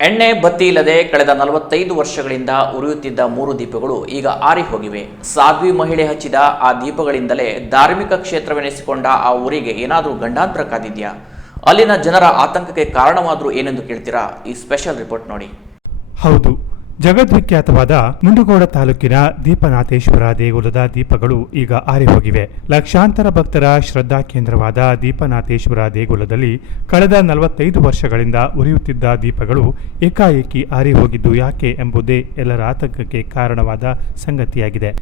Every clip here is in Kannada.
ಎಣ್ಣೆ ಬತ್ತಿ ಇಲ್ಲದೆ ಕಳೆದ ನಲವತ್ತೈದು ವರ್ಷಗಳಿಂದ ಉರಿಯುತ್ತಿದ್ದ ಮೂರು ದೀಪಗಳು ಈಗ ಆರಿ ಹೋಗಿವೆ. ಸಾಧ್ವಿ ಮಹಿಳೆ ಹಚ್ಚಿದ ಆ ದೀಪಗಳಿಂದಲೇ ಧಾರ್ಮಿಕ ಕ್ಷೇತ್ರವೆನಿಸಿಕೊಂಡ ಆ ಊರಿಗೆ ಏನಾದರೂ ಗಂಡಾಂತರ ಕಾದಿದ್ಯಾ? ಅಲ್ಲಿನ ಜನರ ಆತಂಕಕ್ಕೆ ಕಾರಣವಾದರೂ ಏನೆಂದು ಕೇಳ್ತೀರಾ? ಈ ಸ್ಪೆಷಲ್ ರಿಪೋರ್ಟ್ ನೋಡಿ. ಹೌದು. ಜಗದ್ವಿಖ್ಯಾತವಾದ ಮುಂಡಗೋಡ ತಾಲೂಕಿನ ದೀಪನಾಥೇಶ್ವರ ದೇಗುಲದ ದೀಪಗಳು ಈಗ ಆರಿ ಹೋಗಿವೆ. ಲಕ್ಷಾಂತರ ಭಕ್ತರ ಶ್ರದ್ಧಾ ಕೇಂದ್ರವಾದ ದೀಪನಾಥೇಶ್ವರ ದೇಗುಲದಲ್ಲಿ ಕಳೆದ ನಲವತ್ತೈದು ವರ್ಷಗಳಿಂದ ಉರಿಯುತ್ತಿದ್ದ ದೀಪಗಳು ಏಕಾಏಕಿ ಆರಿ ಹೋಗಿದ್ದು ಯಾಕೆ ಎಂಬುದೇ ಎಲ್ಲರ ಆತಂಕಕ್ಕೆ ಕಾರಣವಾದ ಸಂಗತಿಯಾಗಿದೆ.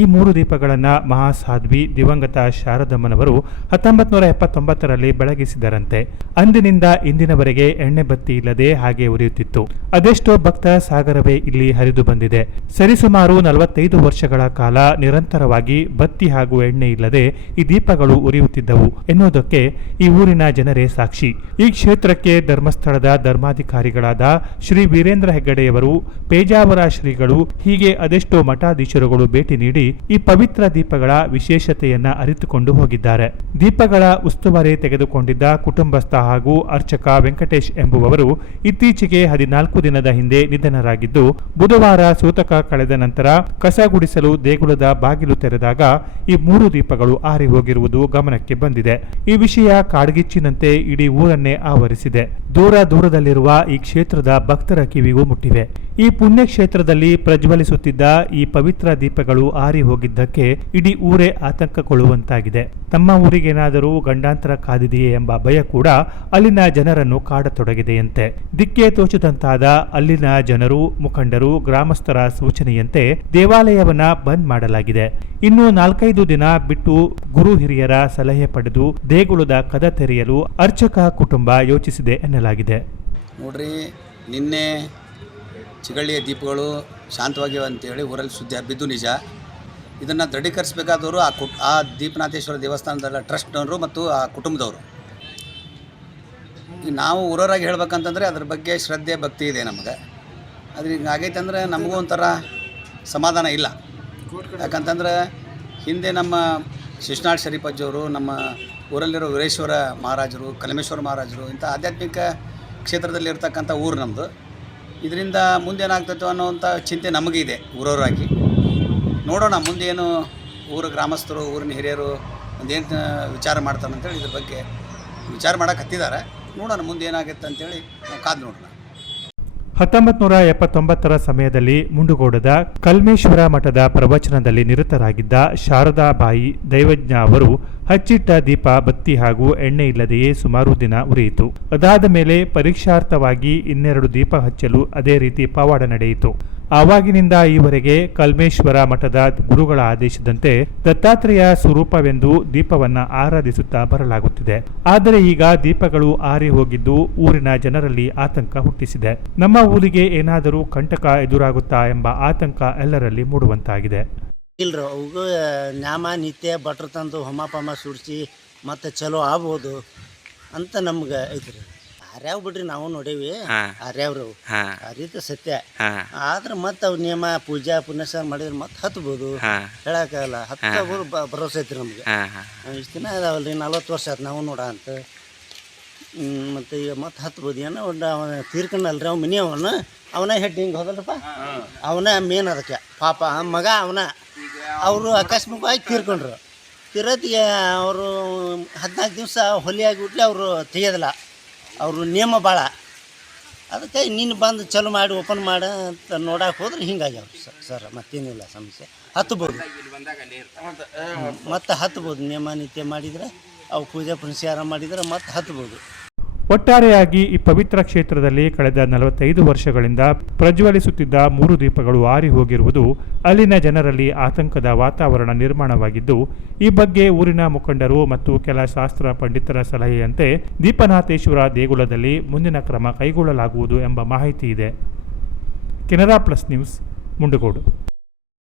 ಈ ಮೂರು ದೀಪಗಳನ್ನು ಮಹಾಸಾಧ್ವಿ ದಿವಂಗತ ಶಾರದಮ್ಮನವರು ಹತ್ತೊಂಬತ್ತು ನೂರ ಎಪ್ಪತ್ತೊಂಬತ್ತರಲ್ಲಿ ಬೆಳಗಿಸಿದರಂತೆ. ಅಂದಿನಿಂದ ಇಂದಿನವರೆಗೆ ಎಣ್ಣೆ ಬತ್ತಿ ಇಲ್ಲದೆ ಹಾಗೆ ಉರಿಯುತ್ತಿತ್ತು. ಅದೆಷ್ಟೋ ಭಕ್ತ ಸಾಗರವೇ ಇಲ್ಲಿ ಹರಿದು ಬಂದಿದೆ. ಸರಿಸುಮಾರು ನಲವತ್ತೈದು ವರ್ಷಗಳ ಕಾಲ ನಿರಂತರವಾಗಿ ಬತ್ತಿ ಹಾಗೂ ಎಣ್ಣೆ ಇಲ್ಲದೆ ಈ ದೀಪಗಳು ಉರಿಯುತ್ತಿದ್ದವು ಎನ್ನುವುದಕ್ಕೆ ಈ ಊರಿನ ಜನರೇ ಸಾಕ್ಷಿ. ಈ ಕ್ಷೇತ್ರಕ್ಕೆ ಧರ್ಮಸ್ಥಳದ ಧರ್ಮಾಧಿಕಾರಿಗಳಾದ ಶ್ರೀ ವೀರೇಂದ್ರ ಹೆಗ್ಗಡೆಯವರು, ಪೇಜಾವರ ಶ್ರೀಗಳು ಹೀಗೆ ಅದೆಷ್ಟೋ ಮಠಾಧೀಶರುಗಳು ಭೇಟಿ ನೀಡಿ ಈ ಪವಿತ್ರ ದೀಪಗಳ ವಿಶೇಷತೆಯನ್ನ ಅರಿತುಕೊಂಡು ಹೋಗಿದ್ದಾರೆ. ದೀಪಗಳ ಉಸ್ತುವಾರಿ ತೆಗೆದುಕೊಂಡಿದ್ದ ಕುಟುಂಬಸ್ಥ ಹಾಗೂ ಅರ್ಚಕ ವೆಂಕಟೇಶ್ ಎಂಬುವವರು ಇತ್ತೀಚೆಗೆ ಹದಿನಾಲ್ಕು ದಿನದ ಹಿಂದೆ ನಿಧನರಾಗಿದ್ದು, ಬುಧವಾರ ಸೂತಕ ಕಳೆದ ನಂತರ ಕಸ ಗುಡಿಸಲು ದೇಗುಲದ ಬಾಗಿಲು ತೆರೆದಾಗ ಈ ಮೂರು ದೀಪಗಳು ಆರಿ ಹೋಗಿರುವುದು ಗಮನಕ್ಕೆ ಬಂದಿದೆ. ಈ ವಿಷಯ ಕಾಡ್ಗಿಚ್ಚಿನಂತೆ ಇಡೀ ಊರನ್ನೇ ಆವರಿಸಿದೆ. ದೂರ ದೂರದಲ್ಲಿರುವ ಈ ಕ್ಷೇತ್ರದ ಭಕ್ತರ ಕಿವಿಗೂ ಮುಟ್ಟಿವೆ. ಈ ಪುಣ್ಯಕ್ಷೇತ್ರದಲ್ಲಿ ಪ್ರಜ್ವಲಿಸುತ್ತಿದ್ದ ಈ ಪವಿತ್ರ ದೀಪಗಳು ಆರಿ ಹೋಗಿದ್ದಕ್ಕೆ ಇಡೀ ಊರೇ ಆತಂಕಗೊಳ್ಳುವಂತಾಗಿದೆ ತಮ್ಮ ಊರಿಗೇನಾದರೂ ಗಂಡಾಂತರ ಕಾದಿದೆಯೇ ಎಂಬ ಭಯ ಕೂಡ ಅಲ್ಲಿನ ಜನರನ್ನು ಕಾಡತೊಡಗಿದೆಯಂತೆ. ದಿಕ್ಕೆ ತೋಚದಂತಾದ ಅಲ್ಲಿನ ಜನರು, ಮುಖಂಡರು, ಗ್ರಾಮಸ್ಥರ ಸೂಚನೆಯಂತೆ ದೇವಾಲಯವನ್ನ ಬಂದ್ ಮಾಡಲಾಗಿದೆ. ಇನ್ನು ನಾಲ್ಕೈದು ದಿನ ಬಿಟ್ಟು ಗುರು ಹಿರಿಯರ ಸಲಹೆ ಪಡೆದು ದೇಗುಲದ ಕದ ತೆರೆಯಲು ಅರ್ಚಕ ಕುಟುಂಬ ಯೋಚಿಸಿದೆ ಎನ್ನಲಾಗಿದೆ. ನೋಡ್ರಿ, ನಿನ್ನೆ ಚಿಗಳ್ಳಿಯ ದೀಪಗಳು ಶಾಂತವಾಗಿವೆ ಅಂತೇಳಿ ಊರಲ್ಲಿ ಸುದ್ದಿ ಹಬ್ಬಿದ್ದು ನಿಜ. ಇದನ್ನು ದೃಢೀಕರಿಸಬೇಕಾದವರು ಆ ಕುಟ್, ಆ ದೀಪನಾಥೇಶ್ವರ ದೇವಸ್ಥಾನದ ಟ್ರಸ್ಟ್ನವರು ಮತ್ತು ಆ ಕುಟುಂಬದವರು. ನಾವು ಊರವರಾಗಿ ಹೇಳ್ಬೇಕಂತಂದರೆ ಅದ್ರ ಬಗ್ಗೆ ಶ್ರದ್ಧೆ, ಭಕ್ತಿ ಇದೆ ನಮಗೆ. ಅದ್ರ ಹಿಂಗೆ ಆಗೈತೆ ಅಂದರೆ ನಮಗೂ ಒಂಥರ ಸಮಾಧಾನ ಇಲ್ಲ. ಯಾಕಂತಂದ್ರೆ ಹಿಂದೆ ನಮ್ಮ ಶಿಶುನಾಳ್ ಶರೀಫಜ್ಜವರು ನಮ್ಮ ಊರಲ್ಲಿರೋ ವೀರೇಶ್ವರ ಮಹಾರಾಜರು ಕಲಮೇಶ್ವರ ಮಹಾರಾಜರು, ಇಂಥ ಆಧ್ಯಾತ್ಮಿಕ ಕ್ಷೇತ್ರದಲ್ಲಿರ್ತಕ್ಕಂಥ ಊರು ನಮ್ಮದು ಇದರಿಂದ ಮುಂದೇನಾಗ್ತೈತೋ ಅನ್ನೋವಂಥ ಚಿಂತೆ ನಮಗಿದೆ ಊರವರಾಗಿ. ನೋಡೋಣ, ಮುಂದೇನು ಊರ ಗ್ರಾಮಸ್ಥರು, ಊರಿನ ಹಿರಿಯರು ಒಂದೇನು ವಿಚಾರ ಮಾಡ್ತಾರೆ ಅಂತೇಳಿ ಇದ್ರ ಬಗ್ಗೆ ವಿಚಾರ ಮಾಡಕ್ಕೆ ಹತ್ತಿದ್ದಾರೆ ನೋಡೋಣ ಮುಂದೆ ಏನಾಗುತ್ತೆ ಅಂತೇಳಿ ನಾವು ಕಾದು ನೋಡೋಣ. ಹತ್ತೊಂಬತ್ತು ನೂರ ಎಪ್ಪತ್ತೊಂಬತ್ತರ ಸಮಯದಲ್ಲಿ ಮುಂಡುಗೋಡದ ಕಲ್ಮೇಶ್ವರ ಮಠದ ಪ್ರವಚನದಲ್ಲಿ ನಿರತರಾಗಿದ್ದ ಶಾರದಾಬಾಯಿ ದೈವಜ್ಞ ಅವರು ಹಚ್ಚಿಟ್ಟ ದೀಪ, ಬತ್ತಿ ಹಾಗೂ ಎಣ್ಣೆ ಇಲ್ಲದೆಯೇ ಸುಮಾರು ದಿನ ಉರಿಯಿತು. ಅದಾದ ಮೇಲೆ ಪರೀಕ್ಷಾರ್ಥವಾಗಿ ಇನ್ನೆರಡು ದೀಪ ಹಚ್ಚಲು ಅದೇ ರೀತಿ ಪವಾಡ ನಡೆಯಿತು. ಆವಾಗಿನಿಂದ ಈವರೆಗೆ ಕಲ್ಮೇಶ್ವರ ಮಠದ ಗುರುಗಳ ಆದೇಶದಂತೆ ದತ್ತಾತ್ರೇಯ ಸ್ವರೂಪವೆಂದು ದೀಪವನ್ನ ಆರಾಧಿಸುತ್ತಾ ಬರಲಾಗುತ್ತಿದೆ. ಆದರೆ ಈಗ ದೀಪಗಳು ಆರಿ ಹೋಗಿದ್ದು ಊರಿನ ಜನರಲ್ಲಿ ಆತಂಕ ಹುಟ್ಟಿಸಿದೆ. ನಮ್ಮ ಊರಿಗೆ ಏನಾದರೂ ಕಂಟಕ ಎದುರಾಗುತ್ತಾ ಎಂಬ ಆತಂಕ ಎಲ್ಲರಲ್ಲಿ ಮೂಡುವಂತಾಗಿದೆ. ಇಲ್ರಿ ಅವು ನ್ಯಾಮ, ನಿತ್ಯ, ಭಟ್ರು ತಂದು, ಹೋಮ ಪಮ ಮತ್ತೆ ಚಲೋ ಆಗ್ಬೋದು ಅಂತ ನಮ್ಗೆ ಐತ್ರಿ. ಆರ್ಯಾವ್ ಬಿಡ್ರಿ ನಾವು ನೋಡೇವಿ. ಆರ್ಯಾವ್ರಿ ಅವು ಅರಿತ ಸತ್ಯ. ಆದ್ರೆ ಮತ್ತೆ ಅವ್ ನಿಯಮ ಪೂಜಾ ಪುನಸ್ಕಾರ ಮಾಡಿದ್ರೆ ಮತ್ತೆ ಹತ್ಬೋದು. ಹೇಳಕ್ಕಾಗಲ್ಲ. ಹತ್ತಬೋದು ಭರೋಸೆ ಐತ್ರಿ ನಮ್ಗೆ. ಇಷ್ಟು ದಿನ ಅದಾವಲ್ರಿ ನಲ್ವತ್ತು ವರ್ಷ ಆಯ್ತು ನಾವು ನೋಡ ಅಂತ. ಹ್ಮ್, ಮತ್ತೆ ಈಗ ಮತ್ತೆ ಹತ್ಬೋದು. ಏನೋ ಒಂದು ಅವನ ತೀರ್ಕೊಂಡಲ್ರಿ ಅವ್ ಮನಿ ಅವನ ಅವನ ಹೆಡ್ ಹಿಂಗೆ ಹೋದಲ್ರಪ್ಪ ಅವನ ಮೇನ್ ಅದಕ್ಕೆ. ಪಾಪ ಮಗ ಅವನ. ಅವರು ಆಕಸ್ಮಿಕವಾಗಿ ತೀರ್ಕೊಂಡ್ರು. ತಿರತಿಗೆ ಅವರು ಹದಿನಾಲ್ಕು ದಿವಸ ಹೊಲಿಯಾಗಿ ಬಿಟ್ಲೆ ಅವರು ತೆಗೆಯೋದಿಲ್ಲ ಅವರು ನಿಯಮ ಭಾಳ ಅದಕ್ಕೆ ನೀನು ಬಂದು ಚಲೋ ಮಾಡಿ ಓಪನ್ ಮಾಡ ಅಂತ ನೋಡಕ್ಕೆ ಹೋದ್ರೆ ಹಿಂಗಾಗ್ಯಾವ ಸರ್, ಮತ್ತೇನಿಲ್ಲ ಸಮಸ್ಯೆ. ಹತ್ಬೋದು. ಮತ್ತೆ ಹತ್ಬೋದು. ನಿಯಮ ನಿತ್ಯ ಮಾಡಿದ್ರೆ, ಅವು ಪೂಜೆ ಪುನಸ್ಕಾರ ಮಾಡಿದ್ರೆ ಮತ್ತೆ ಹತ್ಬೋದು. ಒಟ್ಟಾರೆಯಾಗಿ ಈ ಪವಿತ್ರ ಕ್ಷೇತ್ರದಲ್ಲಿ ಕಳೆದ ನಲವತ್ತೈದು ವರ್ಷಗಳಿಂದ ಪ್ರಜ್ವಲಿಸುತ್ತಿದ್ದ ಮೂರು ದೀಪಗಳು ಆರಿ ಹೋಗಿರುವುದು ಅಲ್ಲಿನ ಜನರಲ್ಲಿ ಆತಂಕದ ವಾತಾವರಣ ನಿರ್ಮಾಣವಾಗಿದ್ದು, ಈ ಬಗ್ಗೆ ಊರಿನ ಮುಖಂಡರು ಮತ್ತು ಕೆಲ ಶಾಸ್ತ್ರ ಪಂಡಿತರ ಸಲಹೆಯಂತೆ ದೀಪನಾಥೇಶ್ವರ ದೇಗುಲದಲ್ಲಿ ಮುಂದಿನ ಕ್ರಮ ಕೈಗೊಳ್ಳಲಾಗುವುದು ಎಂಬ ಮಾಹಿತಿ ಇದೆ. Canara plus news, Mundgod.